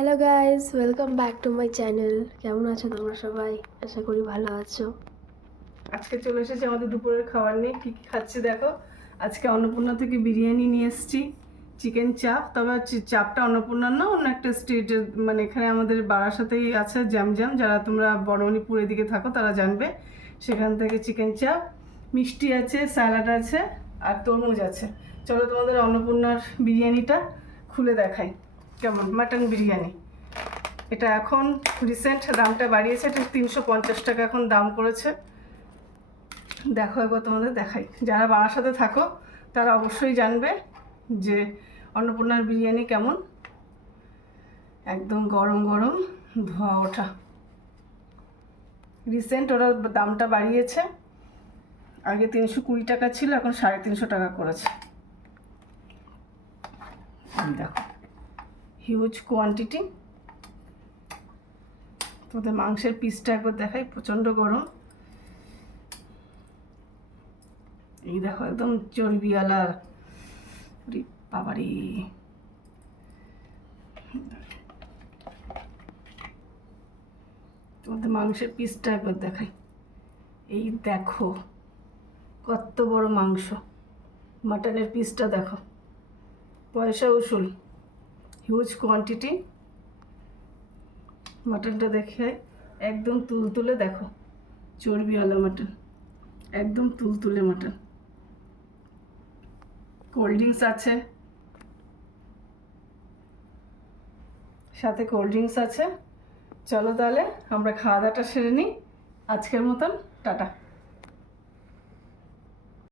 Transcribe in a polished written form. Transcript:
Hello guys, welcome back to my channel. কেমন আছো তোমরা সবাই? আশা করি ভালো আছো। আজকে চলে এসেছি আমাদের দুপুরের খাবার নিয়ে। কী কী খাচ্ছি দেখো। আজকে অন্নপূর্ণা থেকে বিরিয়ানি নিয়ে এসেছি, চিকেন চাপ। তবে চাপটা অন্নপূর্ণার না, অন্য একটা স্ট্রিটের, মানে এখানে আমাদের বারাসাতেই আছে জ্যাম। যারা তোমরা বড়মণিপুর এদিকে থাকো তারা জানবে। সেখান থেকে চিকেন চাপ, মিষ্টি আছে, স্যালাড আছে আর তরমুজ আছে। চলো তোমাদের অন্নপূর্ণার বিরিয়ানিটা খুলে দেখাই কেমন। মাটন বিরিয়ানি এটা এখন রিসেন্ট দামটা বাড়িয়েছে, এটা 350 টাকা এখন দাম করেছে। দেখো একবার তোমাদের দেখাই। যারা বারাসাতে থাকো তারা অবশ্যই জানবে যে অন্নপূর্ণার বিরিয়ানি কেমন। একদম গরম গরম ধোয়া ওঠা। রিসেন্ট ওরা দামটা বাড়িয়েছে, আগে 320 টাকা ছিল, এখন 350 টাকা করেছে। দেখো হিউজ কোয়ান্টিটি। তোমাদের মাংসের পিসটা একবার দেখাই, প্রচণ্ড গরম। এই দেখো একদম চর্বিওয়ালা, বাবারি। তোমাদের মাংসের পিসটা একবার দেখাই। এই দেখো কত বড় মাংস। মাটনের পিসটা দেখো, পয়সা উসুল, হিউজ কোয়ান্টিটি। মাটনটা দেখে একদম তুলতুলে, দেখো চর্বিওয়ালা মাটন, একদম তুলতুলে মাটন। কোল্ড ড্রিঙ্কস আছে, সাথে কোল্ড ড্রিঙ্কস আছে। চলো তাহলে আমরা খাওয়া দাওয়াটা সেরে নিই। আজকের মতন টাটা।